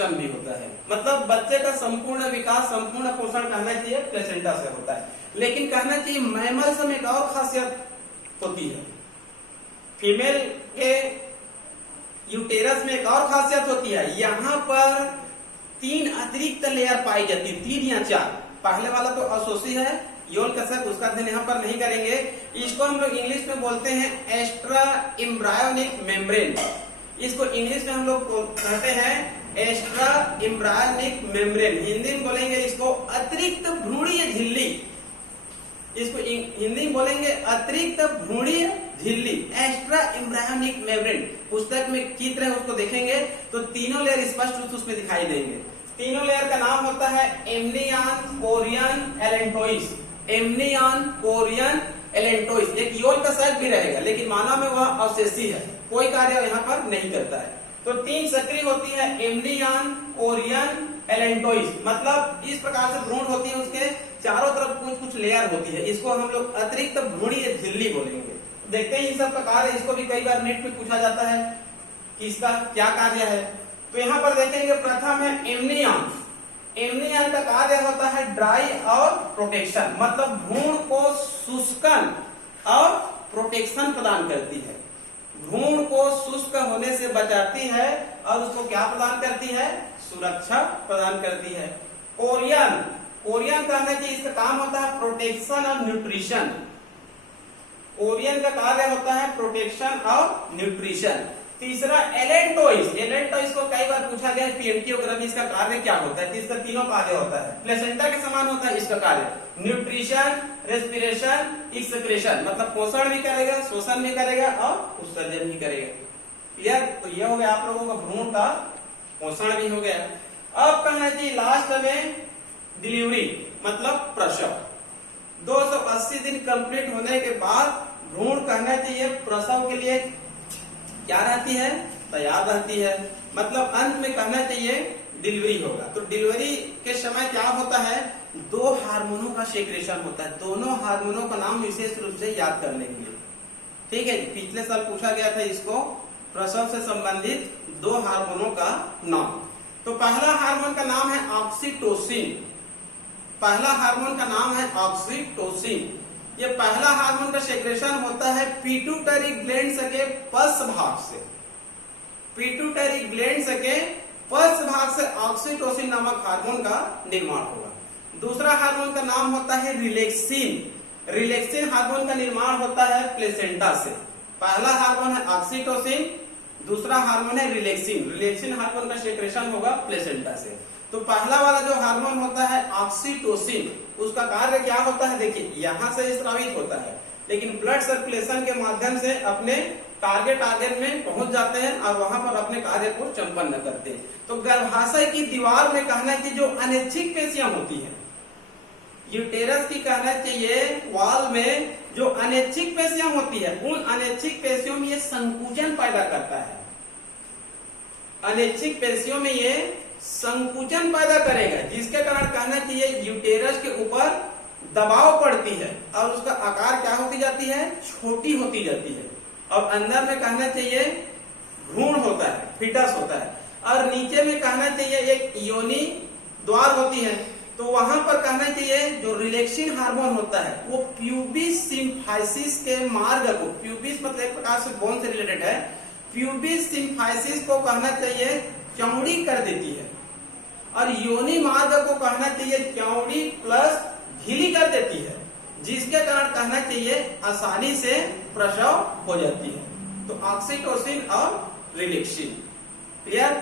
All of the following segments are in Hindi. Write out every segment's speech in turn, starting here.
सिस्टम भी होता है। मतलब बच्चे का संपूर्ण विकास, संपूर्ण पोषण कहना चाहिए प्लेसेंटा से होता है। लेकिन कहना चाहिए मैमल्स में एक और खासियत होती है, फीमेल के यूटेरस में एक और खासियत होती है, यहाँ पर 3 अतिरिक्त लेयर पाई जाती है, 3 या 4। पहले वाला तो असोसी है, योल कसक, उसका अध्ययन यहाँ पर नहीं करेंगे। इसको हम लोग इंग्लिश में बोलते हैं एक्स्ट्रा एम्ब्रायोनिक मेम्ब्रेन। इसको इंग्लिश में हम लोग कहते हैं एक्स्ट्रा एम्ब्रायोनिक मेम्ब्रेन। हिंदी में बोलेंगे इसको अतिरिक्त भ्रूणीय झिल्ली। इसको हिंदी में बोलेंगे अतिरिक्त भ्रूणीय झिल्ली, एक्स्ट्रा एम्ब्रायोनिक मेम्ब्रेन। पुस्तक में चित्र है, उसको देखेंगे तो तीनों लेयर स्पष्ट रूप से उसमें दिखाई देंगे। तीनों लेयर का नाम होता है amnion, Korean, allantois. Amnion, Korean, allantois. एक योल का साइड भी रहेगा, लेकिन मानव में वह अवशेषी है, कोई कार्य यहाँ पर नहीं करता है। तो 3 सक्रिय होती है, एमनियन, कोरियन, एलेंटोइस। मतलब इस प्रकार से भ्रूण होती है, उसके चारों तरफ कुछ कुछ लेयर होती है। इसको हम लोग अतिरिक्त भ्रूणीय झिल्ली बोलेंगे। देखते हैं इन सब का कार्य, इसको भी कई बार नेट में पूछा जाता है कि इसका क्या कार्य है। तो यहाँ पर देखेंगे प्रथम है एमनियन। एमनियन का कार्य होता है ड्राई और प्रोटेक्शन, मतलब भ्रूण को शुष्कन और प्रोटेक्शन प्रदान करती है। भ्रूण को शुष्क होने से बचाती है और उसको क्या प्रदान करती है, सुरक्षा प्रदान करती है। कोरियन, कोरियन कहने की इसका काम होता है प्रोटेक्शन और न्यूट्रिशन। कोरियन का कार्य होता है प्रोटेक्शन और न्यूट्रिशन। तीसरा एलेंटोइस। एलेंटोइस को कई बार पूछा गया है पीएमटीओग्राम में, इसका कार्य क्या होता है। इसका तीनों कार्य होता है, प्लेसेंटा के समान होता है इसका कार्य, न्यूट्रिशन, रेस्पिरेशन, एक्सक्रीशन। मतलब पोषण भी करेगा, शोषण भी करेगा और उत्सर्जन भी करेगा। क्लियर? तो ये हो गया आप लोगों का भ्रूण का पोषण भी हो गया। अब कहना चाहिए लास्ट में डिलीवरी, मतलब प्रसव। 280 दिन कंप्लीट होने के बाद भ्रूण कहना चाहिए प्रसव के लिए क्या रहती है, तैयार रहती है। मतलब अंत में कहना चाहिए डिलीवरी होगा। तो डिलीवरी के समय क्या होता है, 2 हार्मोनों का सेक्रेशन होता है। दोनों हार्मोनों का नाम विशेष रूप से याद करने के लिए, ठीक है। पिछले साल पूछा गया था इसको, प्रसव से संबंधित 2 हार्मोनों का नाम। तो पहला हार्मोन का नाम है ऑक्सीटोसिन। पहला हार्मोन का नाम है ऑक्सीटोसिन। ये पहला हार्मोन का सेक्रेशन होता है पिट्यूटरी ग्लैंड के पश्च भाग से। पिट्यूटरी ग्लैंड के पश्च भाग से ऑक्सीटोसिन नामक हार्मोन का निर्माण होगा। दूसरा हार्मोन का नाम होता है रिलैक्सिन। रिलैक्सिन हार्मोन का निर्माण होता है प्लेसेंटा से। पहला हार्मोन है ऑक्सीटोसिन, दूसरा हार्मोन है रिलैक्सिन। रिलैक्सिन हार्मोन का सेक्रेशन होगा प्लेसेंटा से। तो पहला वाला जो हार्मोन होता है ऑक्सीटोसिन, उसका कार्य क्या होता है, देखिए यहाँ से स्रावित होता है, लेकिन ब्लड सर्कुलेशन के माध्यम से अपने टारगेट ऑर्गन में पहुंच जाते हैं और वहां पर अपने कार्य को संपन्न करते हैं। तो गर्भाशय की दीवार में कहना चाहिए जो अनैच्छिक पेशियां होती हैं, यूटेरस की कहना चाहिए वॉल में जो अनैच्छिक पेशियां होती है, उन अनैच्छिक पेशियों में ये संकुचन पैदा करता है। अनैच्छिक पेशियों में ये संकुचन पैदा करेगा, जिसके कारण कहना चाहिए यूटेरस के ऊपर दबाव पड़ती है और उसका आकार क्या होती जाती है, छोटी होती जाती है। और अंदर में कहना चाहिए भ्रूण होता है, फीटस होता है, और नीचे में कहना चाहिए एक योनि द्वार होती है। तो वहां पर कहना चाहिए जो रिलैक्सिन हार्मोन होता है वो प्यूबिस सिम्फाइसिस के मार्ग को, प्यूबिस मतलब एक प्रकार से बोन से रिलेटेड है, प्यूबिस सिम्फाइसिस को कहना चाहिए चौड़ी कर देती है, और योनि मार्ग को कहना चाहिए चौड़ी प्लस ढीली कर देती है, जिसके कारण कहना चाहिए आसानी से प्रसव हो जाती है। तो ऑक्सीटोसिन और रिलैक्सिन। क्लियर?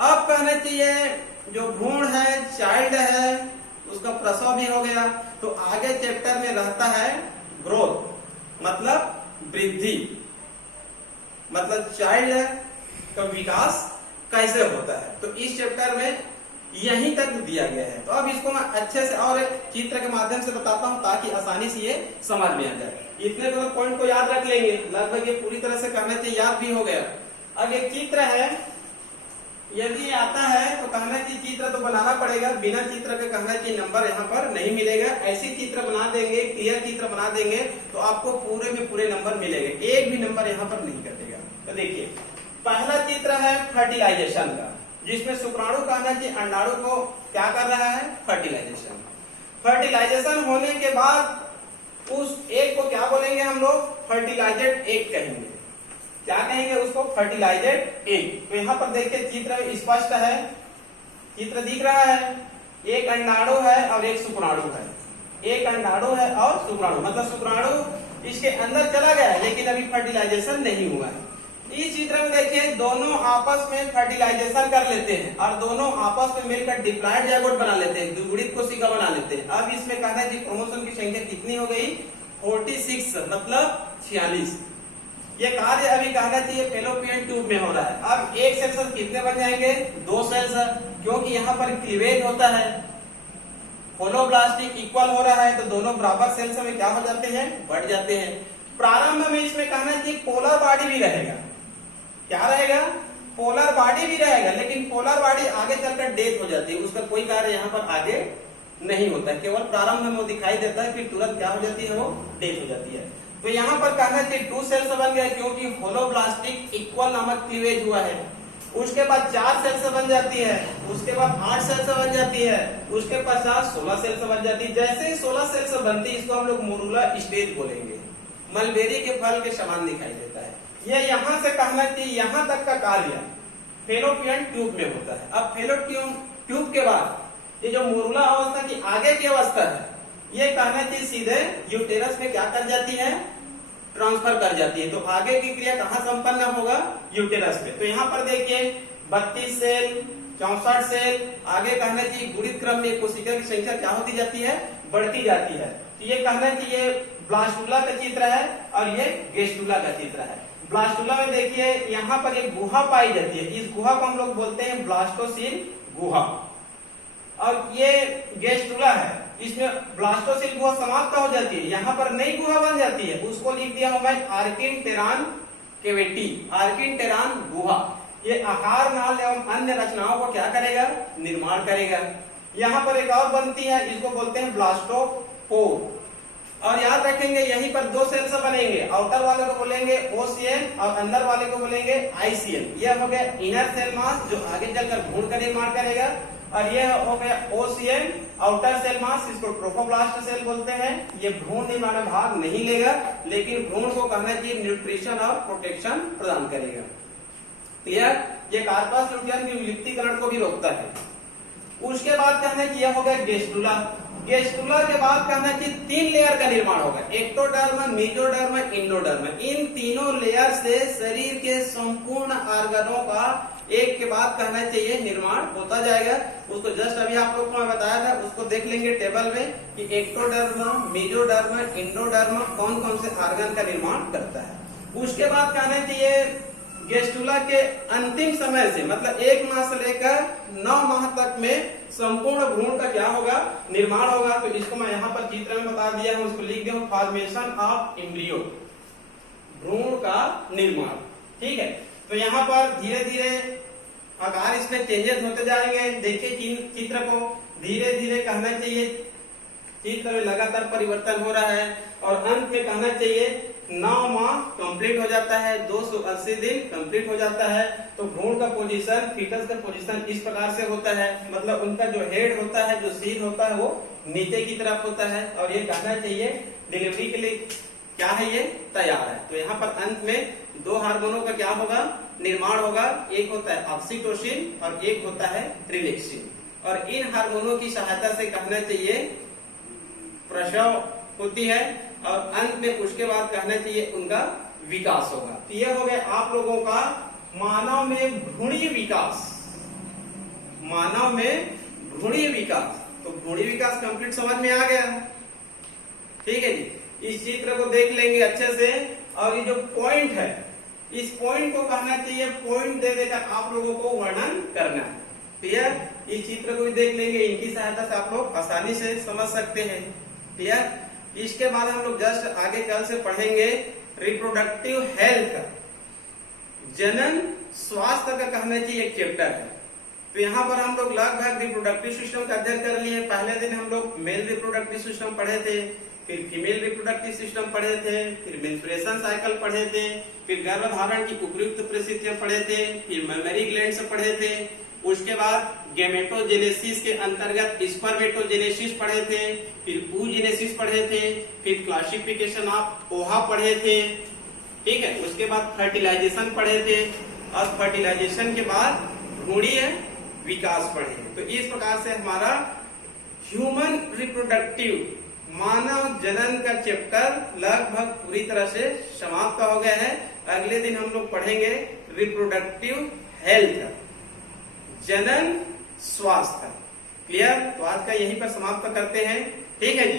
अब कहना चाहिए जो भ्रूण है, चाइल्ड है, उसका प्रसव भी हो गया। तो आगे चैप्टर में रहता है ग्रोथ, मतलब वृद्धि, मतलब चाइल्ड का विकास कैसे होता है। तो इस चैप्टर में यहीं तक दिया गया है। तो अब इसको मैं अच्छे से और एक चित्र के माध्यम से बताता हूं ताकि आसानी से ये समझ में आ जाए। इतने तो पॉइंट को याद रख लेंगे, लगभग ये पूरी तरह से कहना चाहिए याद भी हो गया। अब एक चित्र है, यदि आता है तो कहना चाहिए चित्र तो बनाना पड़ेगा, बिना चित्र के कहना चाहिए नंबर यहाँ पर नहीं मिलेगा। ऐसी चित्र बना देंगे, क्लियर चित्र बना देंगे तो आपको पूरे में पूरे नंबर मिलेंगे, एक भी नंबर यहाँ पर नहीं कटेगा। तो देखिए पहला चित्र है फर्टिलाइजेशन का, जिसमें शुक्राणु कहना चाहिए अंडाणु को क्या कर रहा है, फर्टिलाइजेशन। फर्टिलाइजेशन होने के बाद उस एग को क्या बोलेंगे हम लोग, फर्टिलाइजेड एग कहेंगे। क्या कहेंगे उसको, फर्टिलाइजेड एग। तो यहाँ पर देखिए चित्र स्पष्ट है, चित्र दिख रहा है, एक अंडाणु है और एक शुक्राणु है, एक अंडाणु है और शुक्राणु, मतलब शुक्राणु इसके अंदर चला गया है लेकिन अभी फर्टिलाइजेशन नहीं हुआ है। इस चित्र में देखिए दोनों आपस में फर्टिलाइजेशन कर लेते हैं और दोनों आपस में मिलकर डिप्लॉयड जाइगोट बना लेते हैं, द्विगुणित कोशिका बना लेते हैं। अब इसमें कहना है कि क्रोमोसोम की संख्या कितनी हो गई, 46, मतलब 46। ये कार्य अभी कहना चाहिए फेलोपियन ट्यूब में हो रहा है। अब एक सेल से कितने बन जाएंगे, 2 सेल्स, क्योंकि यहाँ पर क्लीवेज होता है, होलोब्लास्टिक इक्वल हो रहा है, तो दोनों बराबर सेल्स में क्या हो जाते हैं, बढ़ जाते हैं। प्रारंभ में इसमें कहना चाहिए पोलर बॉडी भी रहेगा, क्या रहेगा, पोलर बॉडी भी रहेगा, लेकिन पोलर बॉडी आगे चलकर डेथ हो जाती है, उसका कोई कार्य यहाँ पर आगे नहीं होता है, केवल प्रारंभ में वो दिखाई देता है, फिर तुरंत क्या हो जाती है, वो डेथ हो जाती है। तो यहाँ पर कहना चाहिए 2 सेल्स बन गया, क्योंकि होलोब्लास्टिक इक्वल नामक क्लीवेज हुआ है। उसके बाद 4 सेल्स बन जाती है, उसके बाद 8 सेल्स बन जाती है, उसके पश्चात 16 सेल्स बन जाती है। जैसे ही 16 सेल्स बनती है, इसको हम लोग मोरूला स्टेज बोलेंगे, मलबेरी के फल के समान दिखाई देता है। ये यहाँ से कहना चाहिए यहाँ तक का कार्य फेलोपियन ट्यूब में होता है। अब फेलोपियन ट्यूब के बाद ये जो मोरूला अवस्था की आगे की अवस्था है, ये कहना चाहिए सीधे यूटेरस में क्या कर जाती है, ट्रांसफर कर जाती है। तो आगे की क्रिया कहाँ संपन्न होगा, यूटेरस में। तो यहाँ पर देखिए 32 सेल, 64 सेल, आगे कहना चाहिए गुणित क्रम में कोशिका की संख्या क्या होती जाती है, बढ़ती जाती है। तो ये कहना चाहिए ब्लास्टुला का चित्र है और ये गेस्टुला का चित्र है। ब्लास्टुला में देखिए यहाँ पर एक गुहा पाई जाती है, इस गुहा को हम लोग बोलते हैं ब्लास्टोसिल गुहा, और ये गेस्टुला है, इसमें ब्लास्टोसिल गुहा समाप्त हो जाती है, यहाँ पर नई गुहा बन जाती है, उसको लिख दिया हूं मैं आर्किनटेरान केविटी, आर्किनटेरान गुहा। ये आहार नाल एवं अन्य रचनाओं को क्या करेगा, निर्माण करेगा। यहाँ पर एक और बनती है, इसको बोलते हैं ब्लास्टोपोर, और याद रखेंगे यहीं पर 2 सेल्स बनेंगे, आउटर वाले को बोलेंगे ओसीएन और अंदर वाले को बोलेंगे आईसीएन। यह हो गया इनर सेल मास जो आगे चलकर भ्रूण का निर्माण करेगा, और यह हो गया ओसीएन आउटर सेल मास, इसको ट्रोफोब्लास्ट सेल बोलते हैं। ये भ्रूण निर्माण में भाग नहीं लेगा, लेकिन भ्रूण को कहना चाहिए न्यूट्रिशन और प्रोटेक्शन प्रदान करेगा। क्लियर, ये कार्पस ल्यूटियम की विलुप्तीकरण को भी रोकता है। उसके बाद कहना चाहिए हो गया गेस्टुला। गेस्टुला के बाद कहना चाहिए 3 लेयर का निर्माण होगा, एक्टोडर्म, मेसोडर्म, इंडोडर्म। इन तीनों लेयर से शरीर के संपूर्ण ऑर्गनों का एक के बाद कहना चाहिए निर्माण होता जाएगा। उसको जस्ट अभी आप लोग को मैं बताया था, उसको देख लेंगे टेबल में कि एक्टोडर्म, मेसोडर्म, इंडोडर्म कौन कौन से ऑर्गन का निर्माण करता है। उसके बाद कहना चाहिए गेस्टुला के अंतिम समय से, मतलब 1 माह से लेकर 9 माह तक में संपूर्ण भ्रूण का क्या होगा, निर्माण होगा। तो इसको मैं यहाँ पर चित्र में बता दिया हूँ, उसको लिख दिया हूँ फॉर्मेशन ऑफ एम्ब्रियो, भ्रूण का निर्माण। ठीक है, तो यहाँ पर धीरे धीरे आकार इसमें चेंजेस होते जाएंगे। देखिए चित्र को, धीरे धीरे कहना चाहिए चित्र में लगातार परिवर्तन हो रहा है, और अंत में कहना चाहिए 9 माह कंप्लीट हो जाता है, 280 दिन कंप्लीट हो जाता है। तो भ्रूण का पोजीशन, फीटस का पोजीशन इस प्रकार से होता है, मतलब उनका जो हेड होता है, जो सिर होता है, वो नीचे की तरफ होता है, और ये कहना चाहिए डिलीवरी के लिए क्या है, ये तैयार है। तो यहाँ पर अंत में 2 हार्मोनों का क्या होगा, निर्माण होगा। एक होता है ऑक्सीटोसिन और एक होता है रिलैक्सिन, और इन हार्मोनों की सहायता से कहना चाहिए प्रसव होती है, और अंत में उसके बाद कहना चाहिए उनका विकास होगा। तो ये हो गया आप लोगों का मानव में भ्रूणीय विकास, मानव में भ्रूणीय विकास। तो भ्रूणीय विकास कंप्लीट समझ में आ गया, ठीक है जी। इस चित्र को देख लेंगे अच्छे से, और ये जो पॉइंट है, इस पॉइंट को कहना चाहिए पॉइंट दे देकर आप लोगों को वर्णन करना है। क्लियर, इस चित्र को भी देख लेंगे, इनकी सहायता से आप लोग आसानी से समझ सकते हैं। क्लियर, इसके बाद हम लोग जस्ट आगे कल से पढ़ेंगे रिप्रोडक्टिव हेल्थ, जनन स्वास्थ्य का कहना चाहिए एक चैप्टर है। तो यहाँ पर हम लोग लगभग रिप्रोडक्टिव सिस्टम का अध्ययन कर लिए। पहले दिन हम लोग मेल रिप्रोडक्टिव सिस्टम पढ़े थे, फिर फीमेल रिप्रोडक्टिव सिस्टम पढ़े थे, फिर मेंस्ट्रुएशन साइकिल पढ़े थे, फिर गर्भधारण की उपयुक्त परिस्थितियां पढ़े थे, फिर मेमोरी ग्लैंड्स पढ़े थे। उसके बाद गेमेटोजेनेसिस के अंतर्गत स्पर्मेटोजेनेसिस पढ़े थे, फिर oogenesis पढ़े थे, फिर क्लासिफिकेशन ऑफ ओहा पढ़े थे, ठीक है। उसके बाद फर्टिलाइजेशन पढ़े थे और फर्टिलाइजेशन के बाद भ्रूणीय विकास पढ़े। तो इस प्रकार से हमारा ह्यूमन रिप्रोडक्टिव मानव जनन का चैप्टर लगभग पूरी तरह से समाप्त हो गया है। अगले दिन हम लोग पढ़ेंगे रिप्रोडक्टिव हेल्थ, जनन स्वास्थ्य। क्लियर? तो आज का यहीं पर समाप्त करते हैं, ठीक है जी।